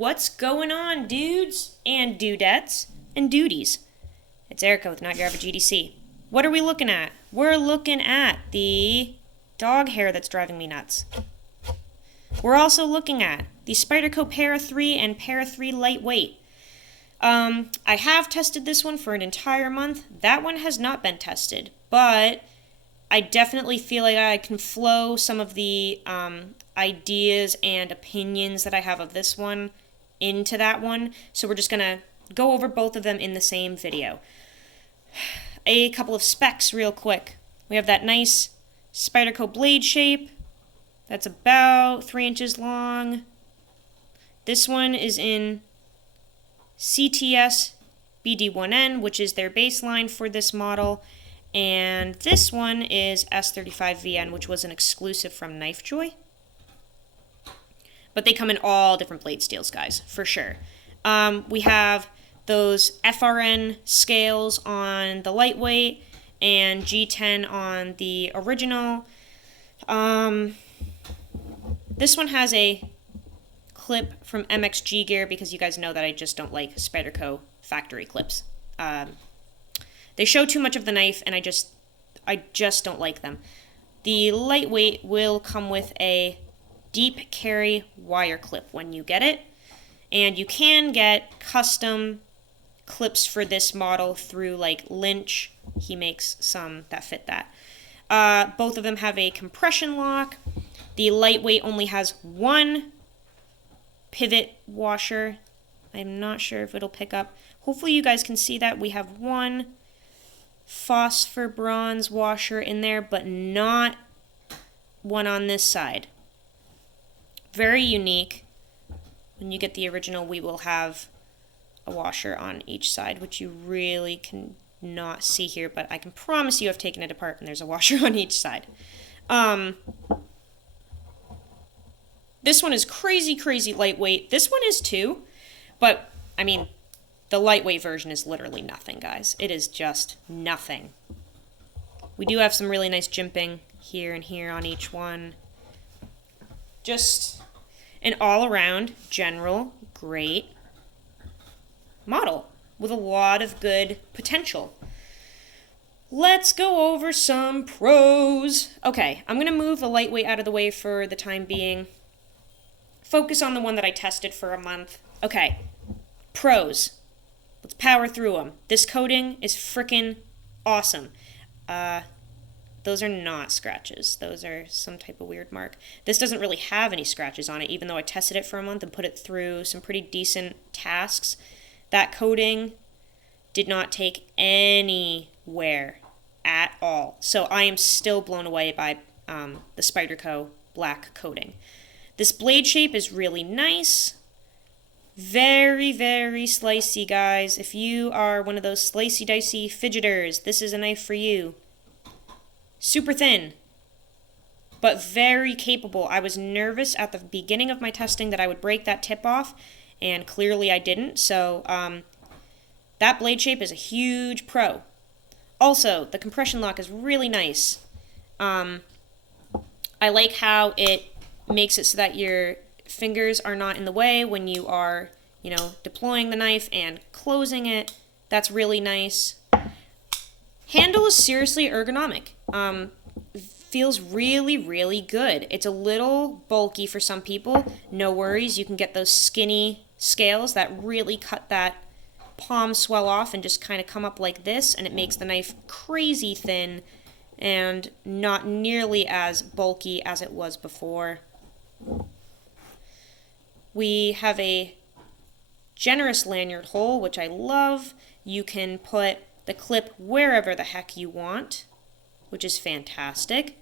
What's going on, dudes and dudettes and duties? It's Erica with Not Your Average EDC. What are we looking at? We're looking at the dog hair that's driving me nuts. We're also looking at the Spyderco Para 3 and Para 3 Lightweight. I have tested this one for an entire month. That one has not been tested, but I definitely feel like I can flow some of the ideas and opinions that I have of this one into that one. So we're just going to go over both of them in the same video. A couple of specs real quick. We have that nice Spyderco blade shape. That's about 3 inches long. This one is in CTS BD1N, which is their baseline for this model. And this one is S35VN, which was an exclusive from KnifeJoy. But they come in all different blade steels, guys, for sure. We have those FRN scales on the lightweight and G10 on the original. This one has a clip from MXG Gear because you guys know that I just don't like Spyderco factory clips. They show too much of the knife, and I just don't like them. The lightweight will come with a deep carry wire clip when you get it, and you can get custom clips for this model through like Lynch. He makes some that fit that. Both of them have a compression lock. The lightweight only has one pivot washer. I'm not sure if it'll pick up. Hopefully you guys can see that. We have one phosphor bronze washer in there, but not one on this side. Very unique. When you get the original, we will have a washer on each side, which you really can not see here, but I can promise you I've taken it apart and there's a washer on each side. This one is crazy, crazy lightweight. This one is too, but I mean, the lightweight version is literally nothing, guys. It is just nothing. We do have some really nice jimping here and here on each one. Just an all-around, general, great model with a lot of good potential. Let's go over some pros. Okay, I'm going to move the lightweight out of the way for the time being. Focus on the one that I tested for a month. Okay, pros. Let's power through them. This coating is freaking awesome. Those are not scratches. Those are some type of weird mark. This doesn't really have any scratches on it, even though I tested it for a month and put it through some pretty decent tasks. That coating did not take any wear at all. So I am still blown away by the Spyderco black coating. This blade shape is really nice. Very, very slicey, guys. If you are one of those slicey dicey fidgeters, this is a knife for you. Super thin, but very capable. I was nervous at the beginning of my testing that I would break that tip off, and clearly I didn't. So that blade shape is a huge pro. Also, the compression lock is really nice. I like how it makes it so that your fingers are not in the way when you are, deploying the knife and closing it. That's really nice. Handle is seriously ergonomic. Feels really, really good. It's a little bulky for some people. No worries. You can get those skinny scales that really cut that palm swell off and just kind of come up like this, and it makes the knife crazy thin and not nearly as bulky as it was before. We have a generous lanyard hole, which I love. You can put the clip wherever the heck you want, which is fantastic.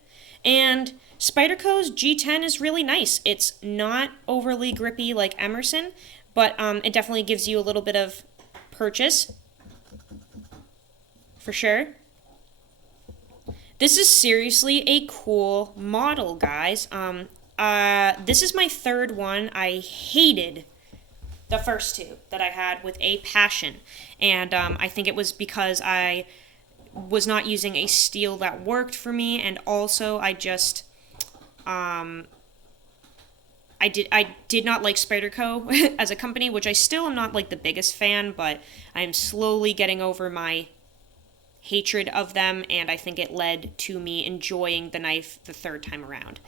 And Spyderco's G10 is really nice. It's not overly grippy like Emerson, but it definitely gives you a little bit of purchase, for sure. This is seriously a cool model, guys. This is my third one. I hated the first two that I had with a passion, and I think it was because I was not using a steel that worked for me, and also I just I did not like Spyderco as a company, which I still am not like the biggest fan, but I am slowly getting over my hatred of them, and I think it led to me enjoying the knife the third time around.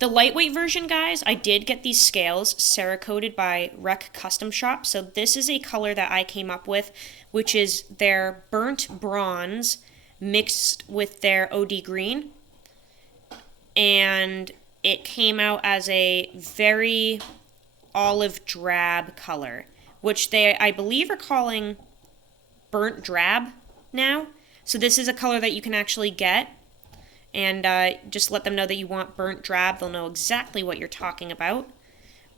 The lightweight version, guys, I did get these scales Cerakoted by Rec Custom Shop. So this is a color that I came up with, which is their burnt bronze mixed with their OD green. And it came out as a very olive drab color, which they, I believe, are calling burnt drab now. So this is a color that you can actually get. And just let them know that you want burnt drab. They'll know exactly what you're talking about.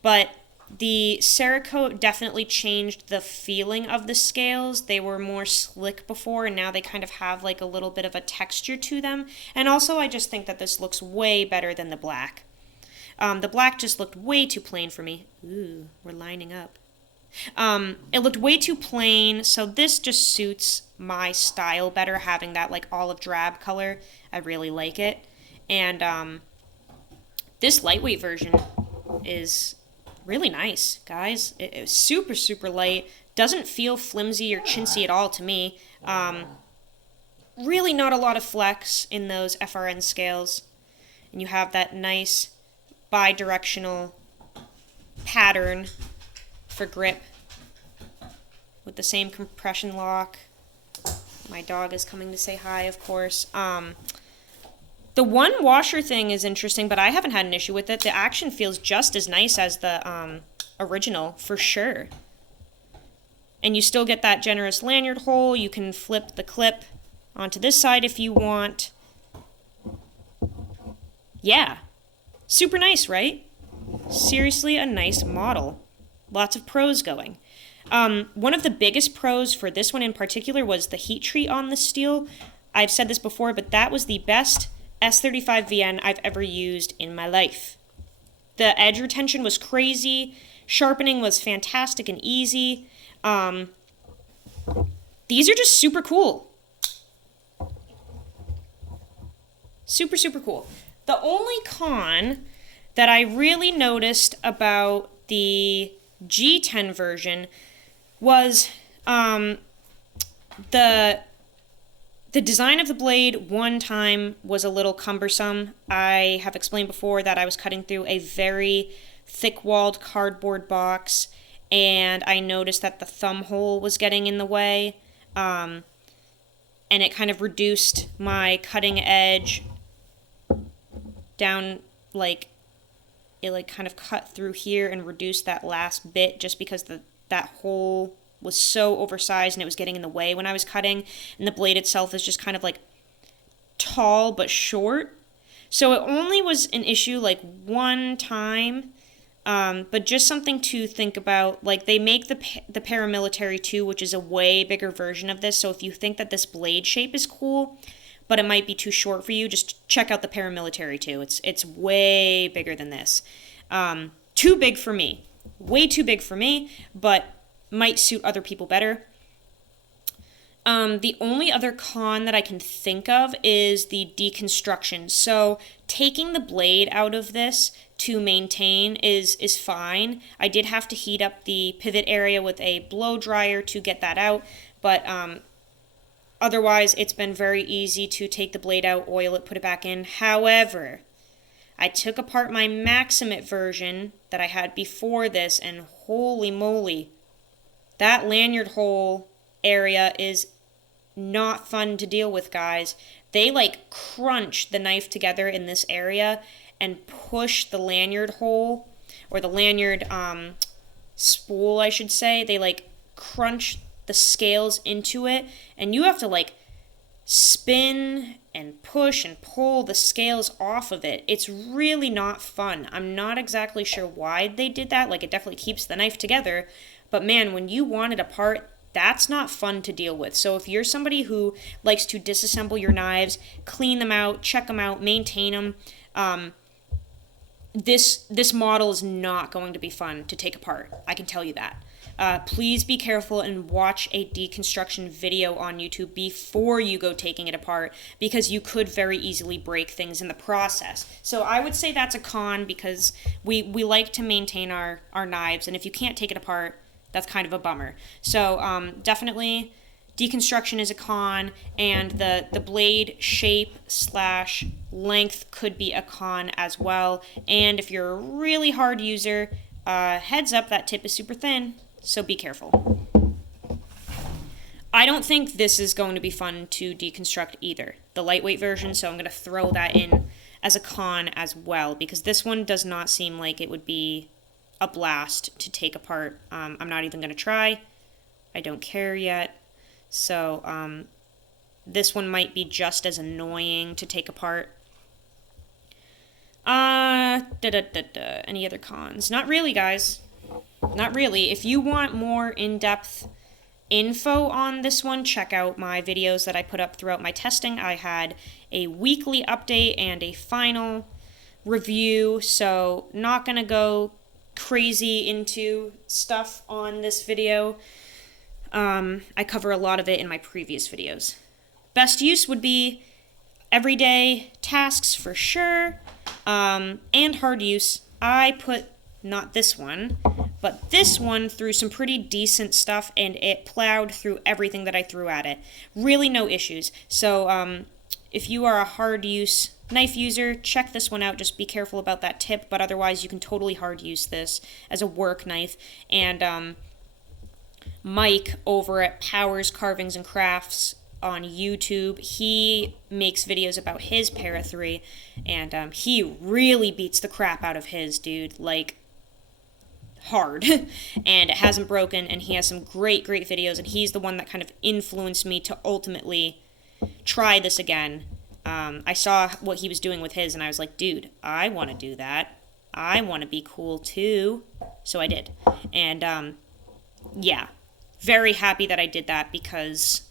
But the Cerakote definitely changed the feeling of the scales. They were more slick before, and now they kind of have like a little bit of a texture to them. And also, I just think that this looks way better than the black. The black just looked way too plain for me. Ooh, we're lining up. It looked way too plain, so this just suits my style better, having that like olive drab color. I really like it. And this lightweight version is really nice, guys. It's super, super light. Doesn't feel flimsy or chintzy at all to me. Really not a lot of flex in those FRN scales. And you have that nice bi-directional pattern for grip with the same compression lock. My dog is coming to say hi, of course. The one washer thing is interesting, but I haven't had an issue with it. The action feels just as nice as the original, for sure. And you still get that generous lanyard hole. You can flip the clip onto this side if you want. Yeah. Super nice, right? Seriously, a nice model. Lots of pros going. One of the biggest pros for this one in particular was the heat treat on the steel. I've said this before, but that was the best S35VN I've ever used in my life. The edge retention was crazy. Sharpening was fantastic and easy. These are just super cool. Super, super cool. The only con that I really noticed about the G10 version was the design of the blade one time was a little cumbersome. I have explained before that I was cutting through a very thick-walled cardboard box, and I noticed that the thumb hole was getting in the way, and it kind of reduced my cutting edge down, like, it like kind of cut through here and reduced that last bit just because that hole was so oversized and it was getting in the way when I was cutting, and the blade itself is just kind of like tall but short. So it only was an issue like one time, but just something to think about. Like, they make the Paramilitary 2, which is a way bigger version of this, so if you think that this blade shape is cool but it might be too short for you, just check out the Paramilitary 2. It's way bigger than this. Too big for me. Way too big for me, but might suit other people better. The only other con that I can think of is the deconstruction. So taking the blade out of this to maintain is fine. I did have to heat up the pivot area with a blow dryer to get that out, but otherwise it's been very easy to take the blade out, oil it, put it back in. However, I took apart my Maximate version that I had before this, and holy moly, that lanyard hole area is not fun to deal with, guys. They like crunch the knife together in this area and push the lanyard hole, or the lanyard spool, I should say. They like crunch the scales into it, and you have to like spin and push and pull the scales off of it. It's really not fun. I'm not exactly sure why they did that. Like, it definitely keeps the knife together, but man, when you want it apart, that's not fun to deal with. So if you're somebody who likes to disassemble your knives, clean them out, check them out, maintain them, this model is not going to be fun to take apart. I can tell you that. Please be careful and watch a deconstruction video on YouTube before you go taking it apart, because you could very easily break things in the process. So I would say that's a con, because we like to maintain our knives, and if you can't take it apart, that's kind of a bummer. So definitely deconstruction is a con, and the blade shape / length could be a con as well. And if you're a really hard user, heads up, that tip is super thin, so be careful. I don't think this is going to be fun to deconstruct either, the lightweight version, so I'm going to throw that in as a con as well, because this one does not seem like it would be a blast to take apart. I'm not even going to try. I don't care yet. So this one might be just as annoying to take apart. Any other cons? Not really, guys. Not really. If you want more in-depth info on this one, check out my videos that I put up throughout my testing. I had a weekly update and a final review, so not going to go crazy into stuff on this video. I cover a lot of it in my previous videos. Best use would be everyday tasks for sure, and hard use. I put not this one, but this one through some pretty decent stuff, and it plowed through everything that I threw at it. Really no issues. So if you are a hard use knife user, check this one out. Just be careful about that tip, but otherwise you can totally hard use this as a work knife. And Mike over at Powers Carvings and Crafts on YouTube, he makes videos about his Para 3, and he really beats the crap out of his, dude, like hard. And it hasn't broken, and he has some great videos, and he's the one that kind of influenced me to ultimately try this again. I saw what he was doing with his, and I was like, dude, I want to do that. I want to be cool too. So I did. And yeah, very happy that I did that, because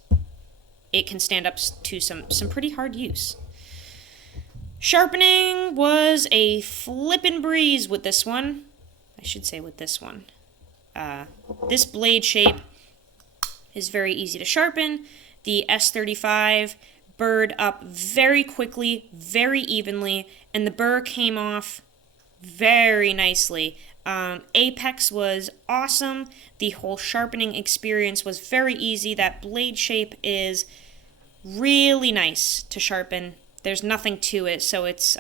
it can stand up to some pretty hard use. Sharpening was a flippin' breeze with this one. I should say with this one. This blade shape is very easy to sharpen. The S35 burred up very quickly, very evenly, and the burr came off very nicely. Apex was awesome. The whole sharpening experience was very easy. That blade shape is really nice to sharpen. There's nothing to it, so it's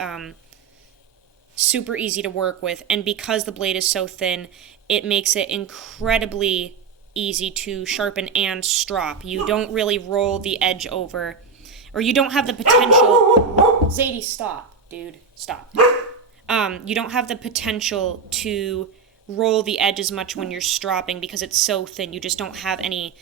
super easy to work with. And because the blade is so thin, it makes it incredibly easy to sharpen and strop. You don't really roll the edge over, or you don't have the potential... Zadie, stop, dude. Stop. You don't have the potential to roll the edge as much when you're stropping, because it's so thin. You just don't have any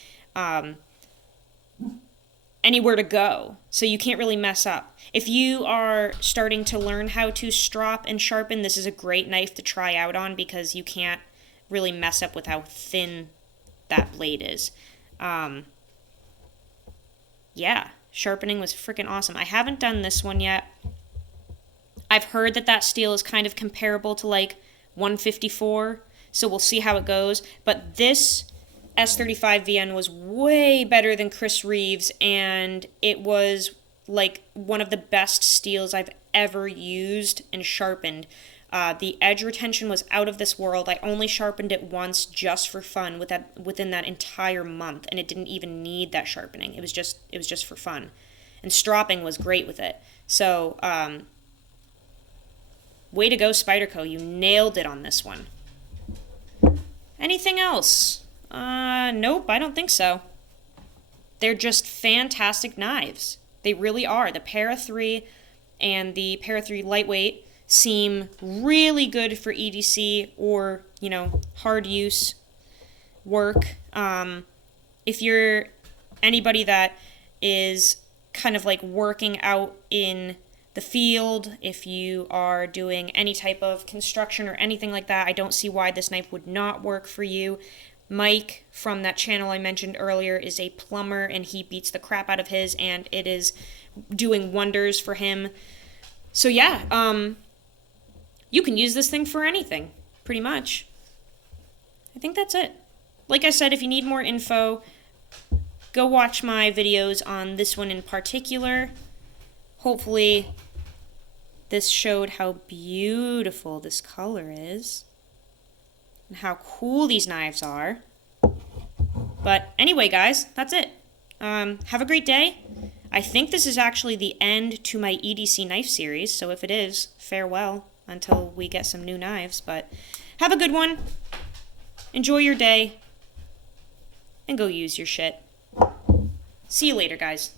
anywhere to go, so you can't really mess up. If you are starting to learn how to strop and sharpen, this is a great knife to try out on, because you can't really mess up with how thin that blade is. Yeah, sharpening was freaking awesome. I haven't done this one yet. I've heard that steel is kind of comparable to like 154, so we'll see how it goes. But this S35 VN was way better than Chris Reeves, and it was like one of the best steels I've ever used and sharpened. The edge retention was out of this world. I only sharpened it once just for fun within that entire month, and it didn't even need that sharpening. It was just for fun. And stropping was great with it. So, way to go, Spyderco. You nailed it on this one. Anything else? Nope, I don't think so. They're just fantastic knives. They really are. The Para 3 and the Para 3 Lightweight seem really good for EDC or, hard use work. If you're anybody that is kind of like working out in the field, if you are doing any type of construction or anything like that, I don't see why this knife would not work for you. Mike from that channel I mentioned earlier is a plumber, and he beats the crap out of his, and it is doing wonders for him. So yeah, you can use this thing for anything, pretty much. I think that's it. like I said, if you need more info, go watch my videos on this one in particular. Hopefully this showed how beautiful this color is and how cool these knives are. But anyway, guys, that's it. Have a great day. I think this is actually the end to my EDC knife series, so if it is, farewell until we get some new knives. But have a good one. Enjoy your day. And go use your shit. See you later, guys.